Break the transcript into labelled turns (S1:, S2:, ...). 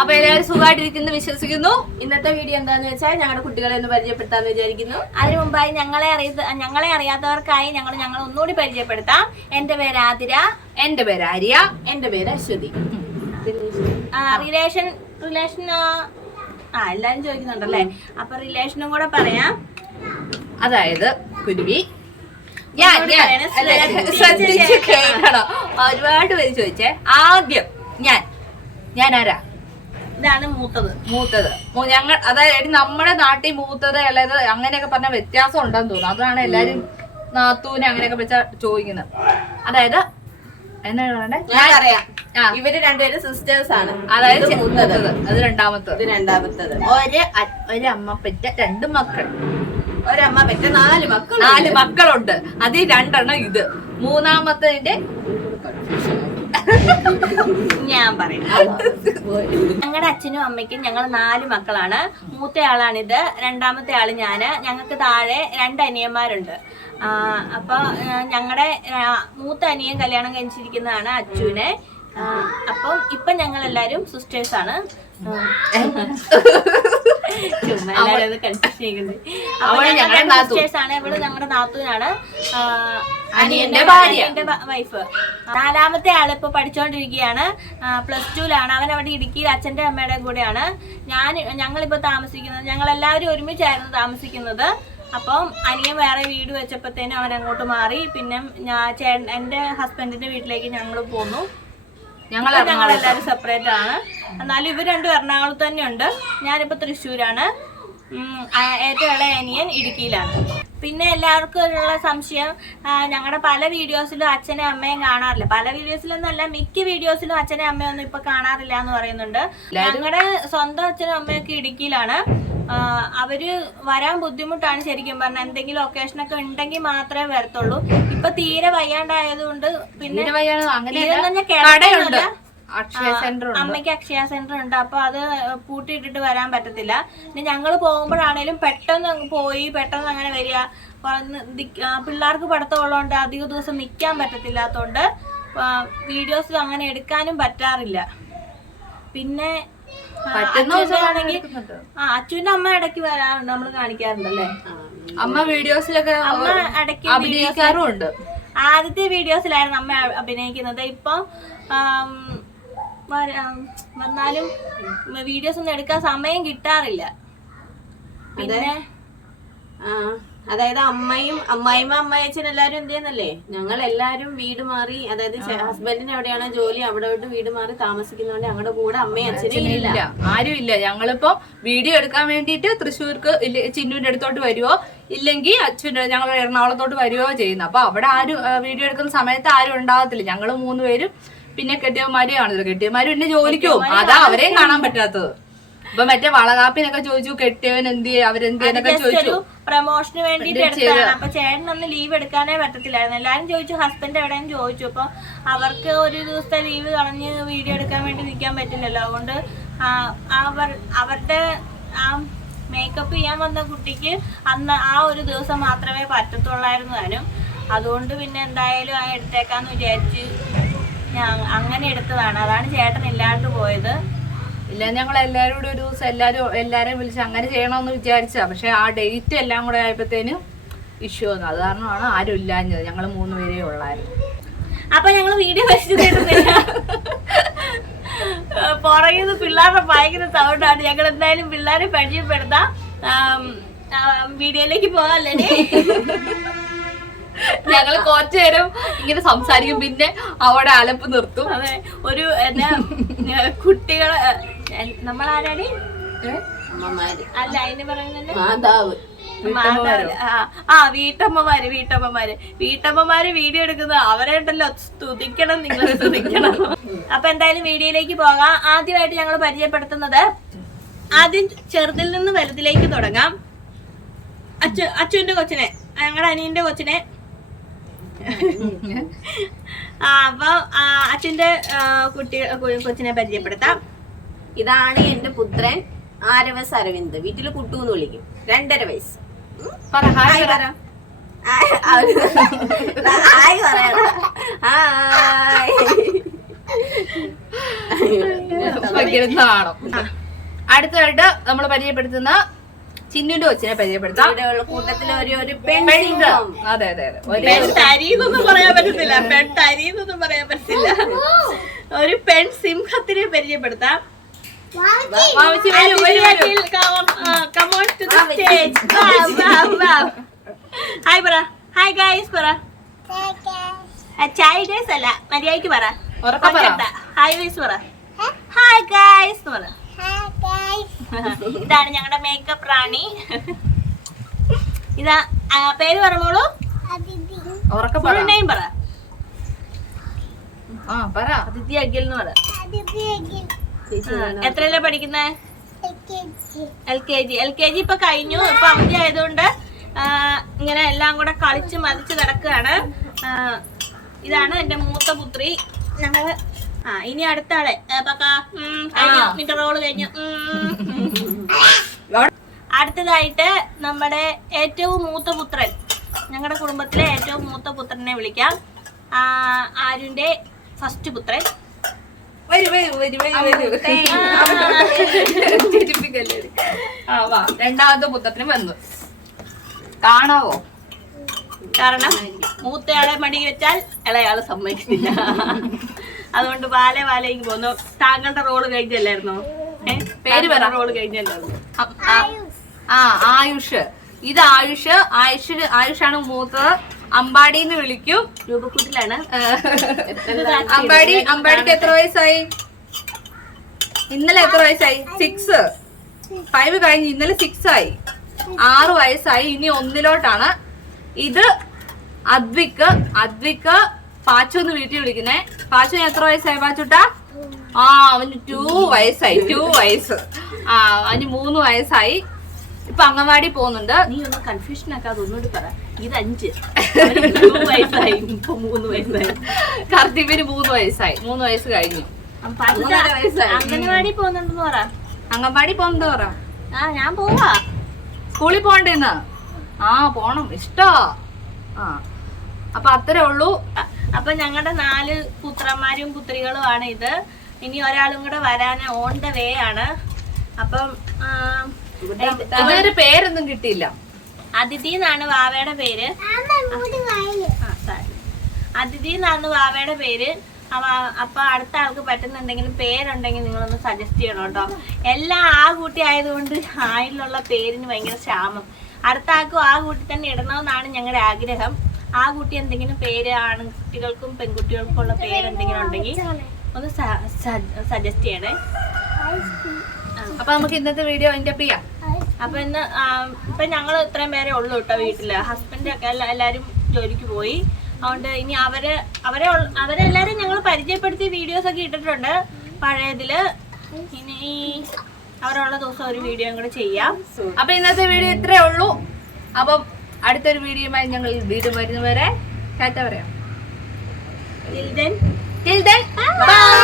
S1: അപ്പൊ എല്ലാവരും സുഖമായിട്ടിരിക്കുന്നു വിശ്വസിക്കുന്നു.
S2: ഇന്നത്തെ വീഡിയോ എന്താന്ന് വെച്ചാൽ ഞങ്ങളുടെ കുട്ടികളെ ഒന്ന് പരിചയപ്പെടുത്താന്ന് വിചാരിക്കുന്നു.
S3: അതിനു മുമ്പായി ഞങ്ങളെ അറിയ ഞങ്ങളെ അറിയാത്തവർക്കായി ഞങ്ങൾ ഞങ്ങൾ ഒന്നുകൂടി പരിചയപ്പെടുത്താം. എന്റെ പേര് ആതിര.
S1: എന്റെ പേര് ആര്യ.
S2: എന്റെ പേര് അശ്വതി.
S3: റിലേഷൻ റിലേഷൻ ആ എല്ലാരും ചോദിക്കുന്നുണ്ടല്ലേ? അപ്പൊ റിലേഷനും കൂടെ പറയാം.
S1: അതായത് കുരുവി. ഞാൻ ഞാൻ
S3: ശ്രദ്ധിച്ച്. കേൾക്കണം.
S1: ഒരുപാട് പേര് ചോദിച്ചേ. ആദ്യം ഞാൻ ഞാൻ ആരാ?
S3: ഇതാണ് മൂത്തത്.
S1: മൂത്തത്. ഞങ്ങൾ അതായത് നമ്മുടെ നാട്ടിൽ മൂത്തത് അല്ലാതെ അങ്ങനെയൊക്കെ പറഞ്ഞ വ്യത്യാസം ഉണ്ടെന്ന് തോന്നുന്നു. അതാണ് എല്ലാരും നാത്തൂന് അങ്ങനെയൊക്കെ വെച്ചാ ചോദിക്കുന്നത്. അതായത് എന്താണ് പറയണ്ടേ.
S2: ഇവർ രണ്ടുപേരും സിസ്റ്റേഴ്സ് ആണ്.
S1: അതായത്
S2: മൂത്തത്.
S1: അത് രണ്ടാമത്തത്
S2: രണ്ടാമത്തത്.
S1: ഒരു ഒരമ്മ അമ്മ പെറ്റ രണ്ട് മക്കൾ.
S2: ഒരമ്മ പെറ്റ നാല് മക്കൾ
S1: നാല് മക്കളുണ്ട്. അതിൽ രണ്ടെണ്ണം ഇത്. മൂന്നാമത്തതിന്റെ
S3: ഞാൻ പറയാം. ഞങ്ങളുടെ അച്ഛനും അമ്മയ്ക്കും ഞങ്ങൾ നാല് മക്കളാണ്. മൂത്തയാളാണിത്. രണ്ടാമത്തെ ആൾ ഞാൻ. ഞങ്ങൾക്ക് താഴെ രണ്ട് അനിയന്മാരുണ്ട്. അപ്പൊ ഞങ്ങളുടെ മൂത്ത അനിയൻ കല്യാണം കഴിച്ചിരിക്കുന്നതാണ് അച്ചുവിനെ ആ, അപ്പം ഇപ്പൊ ഞങ്ങൾ എല്ലാരും സിസ്റ്റേഴ്സ് ആണ് ചുമ്മാ എല്ലാവരും അത് confusion ചെയ്യുന്നത്. അപ്പൊ അവൾ
S1: ഞങ്ങളുടെ
S3: ആണ്. ഇവൾ ഞങ്ങളുടെ നാത്തൂനാണ്.
S1: അനിയന്റെ ഭാര്യ.
S3: വൈഫ് നാലാമത്തെ ആൾ ഇപ്പൊ പഠിച്ചുകൊണ്ടിരിക്കുകയാണ് പ്ലസ് ടുവിലാണ് അവൻ അവിടെ ഇടുക്കിയിൽ അച്ഛന്റെ അമ്മയുടെ കൂടെയാണ്. ഞാൻ ഞങ്ങളിപ്പോ താമസിക്കുന്നത് ഞങ്ങൾ എല്ലാവരും ഒരുമിച്ചായിരുന്നു താമസിക്കുന്നത്. അപ്പം അനിയൻ വേറെ വീട് വെച്ചപ്പോഴത്തേനും അവൻ അങ്ങോട്ട് മാറി. പിന്നെ ഞാൻ എന്റെ എന്റെ ഹസ്ബൻഡിന്റെ വീട്ടിലേക്ക് ഞങ്ങൾ പോന്നു.
S1: ഞങ്ങൾ
S3: ഞങ്ങൾ എല്ലാവരും സെപ്പറേറ്റ് ആണ്. എന്നാലും ഇവർ രണ്ടും എറണാകുളത്ത് തന്നെയുണ്ട്. ഞാനിപ്പോ തൃശ്ശൂരാണ്. ഏറ്റവും ഇളയ അനിയൻ ഇടുക്കിയിലാണ്. പിന്നെ എല്ലാവർക്കും ഉള്ള സംശയം ഞങ്ങളുടെ പല വീഡിയോസിലും അച്ഛനെ അമ്മയും കാണാറില്ല. പല വീഡിയോസിലൊന്നല്ല മിക്ക വീഡിയോസിലും അച്ഛനെ അമ്മയും ഒന്നും ഇപ്പൊ കാണാറില്ല എന്ന് പറയുന്നുണ്ട് ഞങ്ങളുടെ സ്വന്തം അച്ഛനും അമ്മയൊക്കെ ഇടുക്കിയിലാണ്. അവർ വരാൻ ബുദ്ധിമുട്ടാണ് ശരിക്കും പറഞ്ഞാൽ എന്തെങ്കിലും ഒക്കേഷനൊക്കെ ഉണ്ടെങ്കിൽ മാത്രമേ വരത്തുള്ളൂ. ഇപ്പൊ തീരെ വയ്യാണ്ടായതുകൊണ്ട് പിന്നെ
S1: അക്ഷയ സെന്റർ ഉണ്ട്
S3: അമ്മയ്ക്ക് അക്ഷയ സെന്റർ ഉണ്ട് അപ്പൊ അത് പൂട്ടിയിട്ടിട്ട് വരാൻ പറ്റത്തില്ല. പിന്നെ ഞങ്ങൾ പോകുമ്പോഴാണേലും പെട്ടെന്ന് അങ്ങ് പോയി പെട്ടെന്ന് അങ്ങനെ വരിക. പിള്ളേർക്ക് പഠിത്തം ഉള്ളതുകൊണ്ട് അധിക ദിവസം നിൽക്കാൻ പറ്റത്തില്ലാത്തതുകൊണ്ട് വീഡിയോസ് അങ്ങനെ എടുക്കാനും പറ്റാറില്ല. പിന്നെ
S1: എടുക്കുന്നുണ്ട്.
S3: ആ അച്ഛന്റെ അമ്മ ഇടയ്ക്ക് വരാറുണ്ട്. നമ്മൾ കാണിക്കാറുണ്ടല്ലേ?
S1: അമ്മ വീഡിയോസിലൊക്കെ
S3: അമ്മ ഇടയ്ക്ക്
S1: അഭിനയിക്കാറും ഉണ്ട്.
S3: ആദ്യത്തെ വീഡിയോസിലായിരുന്നു അമ്മ അഭിനയിക്കുന്നത്. ഇപ്പൊ വന്നാലും വീഡിയോസ് ഒന്നും എടുക്കാൻ സമയം കിട്ടാറില്ല. പിന്നെ?
S2: അതായത് അമ്മയും അമ്മായിമ്മ അമ്മായച്ചൻ എല്ലാരും എന്ത് ചെയ്യുന്നല്ലേ? ഞങ്ങൾ എല്ലാരും വീട് മാറി അതായത് ഹസ്ബൻഡിന് എവിടെയാണോ ജോലി അവിടെ വിട്ട് വീട് മാറി താമസിക്കുന്നതുകൊണ്ട് ഞങ്ങളുടെ കൂടെ അമ്മയും അച്ഛനും ഇല്ല.
S1: ആരും ഇല്ല. ഞങ്ങളിപ്പോ വീഡിയോ എടുക്കാൻ വേണ്ടിട്ട് തൃശ്ശൂർക്ക് ചിന്നുവിന്റെ അടുത്തോട്ട് വരുവോ? ഇല്ലെങ്കിൽ അച്ഛൻ ഞങ്ങൾ എറണാകുളത്തോട്ട് വരുവോ ചെയ്യുന്നത് അപ്പൊ അവിടെ ആരും വീഡിയോ എടുക്കുന്ന സമയത്ത് ആരും ഉണ്ടാകത്തില്ല. ഞങ്ങൾ മൂന്ന് പേരും പിന്നെ കെട്ടിയന്മാരെ ആണല്ലോ കെട്ടിയന്മാരും പിന്നെ ജോലിക്കോ? അതാ അവരെയും കാണാൻ പറ്റാത്തത്. ഇപ്പൊ മറ്റേ വളകാപ്പിനൊക്കെ ചോദിച്ചു കെട്ടിയവൻ എന്ത് ചെയ്യും അവരെന്ത് ചെയ്യുന്നൊക്കെ ചോദിച്ചു
S3: പ്രൊമോഷന് വേണ്ടിട്ട് എടുത്തതാണ്. അപ്പൊ ചേട്ടൻ ഒന്ന് ലീവ് എടുക്കാനേ പറ്റത്തില്ലായിരുന്നു. എല്ലാരും ചോദിച്ചു ഹസ്ബൻഡ് എവിടെയും? ചോദിച്ചു. അപ്പൊ അവർക്ക് ഒരു ദിവസത്തെ ലീവ് കളഞ്ഞ് വീഡിയോ എടുക്കാൻ വേണ്ടി നിൽക്കാൻ പറ്റില്ലല്ലോ. അതുകൊണ്ട് അവർ അവരുടെ ആ മേക്കപ്പ് ചെയ്യാൻ വന്ന കുട്ടിക്ക് അന്ന് ആ ഒരു ദിവസം മാത്രമേ പറ്റത്തുള്ളായിരുന്നു താനും അതുകൊണ്ട് പിന്നെ എന്തായാലും ആ എടുത്തേക്കാന്ന് വിചാരിച്ച് ഞാൻ അങ്ങനെ എടുത്തതാണ്. അതാണ് ചേട്ടൻ ഇല്ലാണ്ട് പോയത്.
S1: ഇല്ല ഞങ്ങൾ എല്ലാവരും കൂടെ ഒരു ദിവസം എല്ലാവരും എല്ലാവരെയും വിളിച്ച് അങ്ങനെ ചെയ്യണമെന്ന് വിചാരിച്ചാ പക്ഷെ ആ ഡേറ്റ് എല്ലാം കൂടെ ആയപ്പോഴത്തേനും ഇഷ്യൂ വന്നു. അത് കാരണമാണ് ആരും ഇല്ലാഞ്ഞത്. ഞങ്ങൾ മൂന്ന് പേരേ ഉള്ളായിരുന്നു.
S3: അപ്പൊ ഞങ്ങൾ വീഡിയോ വെച്ചിട്ടില്ല പുറകിൽ പിള്ളേരുടെ ഭയങ്കര സൗണ്ടാണ് ഞങ്ങൾ എന്തായാലും പിള്ളേരെ പരിചയപ്പെടുത്താം. വീഡിയോയിലേക്ക് പോകാല്ലേ
S1: ഞങ്ങൾ കുറച്ചു നേരം ഇങ്ങനെ സംസാരിക്കും. പിന്നെ അവിടെ അലപ്പ് നിർത്തും.
S3: അതെ. ഒരു എന്നാ കുട്ടികളെ നമ്മളാരാടി?
S2: അമ്മമാര്.
S3: അല്ല അതിന് പറയുന്നത്?
S2: മാതാവ്.
S3: മാതാവ്. ആ, ആ വീട്ടമ്മമാര് വീട്ടമ്മമാര്. വീട്ടമ്മമാര് വീഡിയോ എടുക്കുന്നത് അവരെ ഉണ്ടല്ലോ. സ്തുതിക്കണം നിങ്ങൾ സ്തുതിക്കണം. അപ്പൊ എന്തായാലും വീഡിയോയിലേക്ക് പോകാം. ആദ്യമായിട്ട് ഞങ്ങൾ പരിചയപ്പെടുത്തുന്നത് ആദ്യം ചെറുതിൽ നിന്ന് വലുതിലേക്ക് തുടങ്ങാം. അച്ഛ അച്ഛന്റെ കൊച്ചിനെ ഞങ്ങളുടെ അനിയന്റെ കൊച്ചിനെ ആ അപ്പൊ അച്ഛന്റെ കുട്ടി കൊച്ചിനെ പരിചയപ്പെടുത്താം.
S2: ഇതാണ് എന്റെ പുത്രൻ ആരവസ് അരവിന്ദ്. വീട്ടിൽ കുട്ടു എന്ന് വിളിക്കും. രണ്ടര വയസ്സ്.
S1: ഹായ് പറ.
S2: ഹായ് പറയണം ഹായ്.
S1: അടുത്തതായിട്ട് നമ്മൾ പരിചയപ്പെടുത്തുന്ന ചിന്നുന്റെ കൊച്ചിനെ പരിചയപ്പെടുത്താം.
S2: കൂട്ടത്തിൽ കൂട്ടത്തിലെ ഒരു ഒരു പെൺസിംഗം
S1: അതെ അതെ അതെ.
S3: പെൺതരീന്നൊന്നും പറയാൻ പറ്റത്തില്ല. പെൺതരീന്നൊന്നും പറയാൻ പറ്റത്തില്ല. ഒരു പെൺ സിംഹത്തിനെ പരിചയപ്പെടുത്താം. ഹായ് പറ. ഹായ് ഗൈസ് പറ. ചായ് ഗൈസ് അല്ല. മര്യാദയ്ക്ക് പറ. ഹായ് ഗൈസ് പറ. ഹായ് ഗൈസ് പറ. ഇതാണ് ഞങ്ങളുടെ മേക്കപ്പ് റാണി. ഇതാ പേര് പറഞ്ഞോളൂ. ഫുൾ നെയിം പറ.
S1: ആ പറ.
S3: അതിഥി അഖിൽ എന്ന് പറ. എത്രയല്ലേ പഠിക്കുന്നേ? L K G. L K G. ഇപ്പൊ കഴിഞ്ഞു. ഇപ്പൊ അവധി ആയതുകൊണ്ട് ഇങ്ങനെ എല്ലാം കൂടെ കളിച്ച് മതിച്ച് നടക്കുകയാണ്. ഇതാണ് എന്റെ മൂത്ത പുത്രി. ഞങ്ങൾ ആ ഇനി അടുത്ത ആളെ. കഴിഞ്ഞു. നിന്റെ റോൾ കഴിഞ്ഞു. അടുത്തതായിട്ട് നമ്മുടെ ഏറ്റവും മൂത്ത പുത്രൻ. ഞങ്ങളുടെ കുടുംബത്തിലെ ഏറ്റവും മൂത്ത പുത്രനെ വിളിക്കാം. ആരുടെ ആരുന്റെ ഫസ്റ്റ് പുത്രൻ.
S1: വരൂ വരൂ വരൂ വരൂ വരൂ. ആ വാ. രണ്ടാമത്തെ പുത്രത്തിന് വന്നു. കാണാവോ?
S3: കാരണം മൂത്തയാളെ മടി വെച്ചാൽ ഇളയാൾ സമ്മതിക്കുന്നില്ല. അതുകൊണ്ട് വാലെ വാലേക്ക് പോന്നു താങ്കളുടെ റോൾ കഴിഞ്ഞല്ലായിരുന്നോ?
S1: പേര് പറ.
S3: റോൾ കഴിഞ്ഞല്ലായിരുന്നു
S1: ആ- ആയുഷ്. ഇത് ആയുഷ്. ആയുഷ് ആയുഷാണ് മൂത്തത്. അമ്പാടിന്ന് വിളിക്കും.
S3: രൂപക്കൂട്ടിലാണ്.
S1: അമ്പാടി അമ്പാടിക്ക് എത്ര വയസ്സായി? ഇന്നലെ എത്ര വയസ്സായി? സിക്സ് ഫൈവ് കഴിഞ്ഞ് ഇന്നലെ സിക്സ് ആയി. ആറ് വയസ്സായി. ഇനി ഒന്നിലോട്ടാണ്. ഇത് അദ്വിക്ക് അദ്വിക്ക് പാച്ചു എന്ന് വീട്ടിൽ വിളിക്കുന്നേ. പാച്ചു എത്ര വയസ്സായി പാച്ചുട്ടാ? ആ അവന് ടു വയസ്സായി ടു വയസ്സ്. ആ അവന് മൂന്ന് വയസ്സായി. ഇപ്പൊ അംഗൻവാടി പോകുന്നുണ്ട്.
S3: നീ ഒന്ന് കൺഫ്യൂഷൻ ആക്കാതെ ഒന്നുകൂടി പറ. ഇത് അഞ്ച്. വയസ്സായി ഇപ്പൊ മൂന്ന് വയസ്സായി.
S1: കർത്തിവിന് മൂന്ന് വയസ്സായി. മൂന്ന് വയസ്സ് കഴിഞ്ഞു.
S3: അംഗൻവാടി പോകുന്നുണ്ടെന്ന് പറ.
S1: അംഗൻവാടി പോകുന്നത് പറ.
S3: ആ ഞാൻ പോവാ.
S1: സ്കൂളിൽ പോകണ്ടേന്ന് ആ പോണം. ഇഷ്ടോ. ആ. അപ്പൊ അത്രേ ഉള്ളൂ.
S3: അപ്പൊ ഞങ്ങളുടെ നാല് പുത്രന്മാരും പുത്രികളുമാണ് ഇത്. ഇനി ഒരാളും കൂടെ വരാൻ ഓൺ ദ വേ ആണ്. അപ്പം
S1: പേരൊന്നും കിട്ടിയില്ല.
S3: അതിഥി എന്നാണ് വാവയുടെ പേര്. അതിഥി എന്നാണ് വാവയുടെ പേര്. അപ്പൊ അടുത്ത ആൾക്ക് പറ്റുന്നുണ്ടെങ്കിലും പേരുണ്ടെങ്കിൽ നിങ്ങളൊന്ന് സജസ്റ്റ് ചെയ്യണം കേട്ടോ. എല്ലാം ആ കൂട്ടി ആയതുകൊണ്ട് ആയിലുള്ള പേരിന് ഭയങ്കര ക്ഷാമം. അടുത്ത ആൾക്കും ആ കൂട്ടി തന്നെ ഇടണമെന്നാണ് ഞങ്ങളുടെ ആഗ്രഹം. ആ കുട്ടി എന്തെങ്കിലും പേര് ആൺകുട്ടികൾക്കും പെൺകുട്ടികൾക്കും ഉള്ള പേര് എന്തെങ്കിലും ഉണ്ടെങ്കിൽ ഒന്ന് സജസ്റ്റ് ചെയ്യണേ.
S1: അപ്പൊ നമുക്ക് ഇന്നത്തെ വീഡിയോ അതിന്റെ ചെയ്യാം.
S3: അപ്പൊ ഇന്ന് ഇപ്പൊ ഞങ്ങൾ ഇത്രയും പേരെ ഉള്ളു കേട്ടോ വീട്ടിൽ. ഹസ്ബൻഡ് ഒക്കെ എല്ലാ- എല്ലാരും ജോലിക്ക് പോയി. അതുകൊണ്ട് ഇനി അവരെ അവരെ അവരെല്ലാരും ഞങ്ങൾ പരിചയപ്പെടുത്തി വീഡിയോസ് ഒക്കെ ഇട്ടിട്ടുണ്ട് പഴയതിൽ. ഇനി അവരുള്ള ദിവസം ഒരു വീഡിയോ കൂടെ ചെയ്യാം.
S1: അപ്പൊ ഇന്നത്തെ വീഡിയോ ഇത്രേ ഉള്ളൂ. അപ്പം അടുത്തൊരു വീഡിയോയുമായി ഞങ്ങൾ വീണ്ടും വരുന്നവരെ ടാറ്റ പറയാം
S3: Till then,
S1: Till then, bye.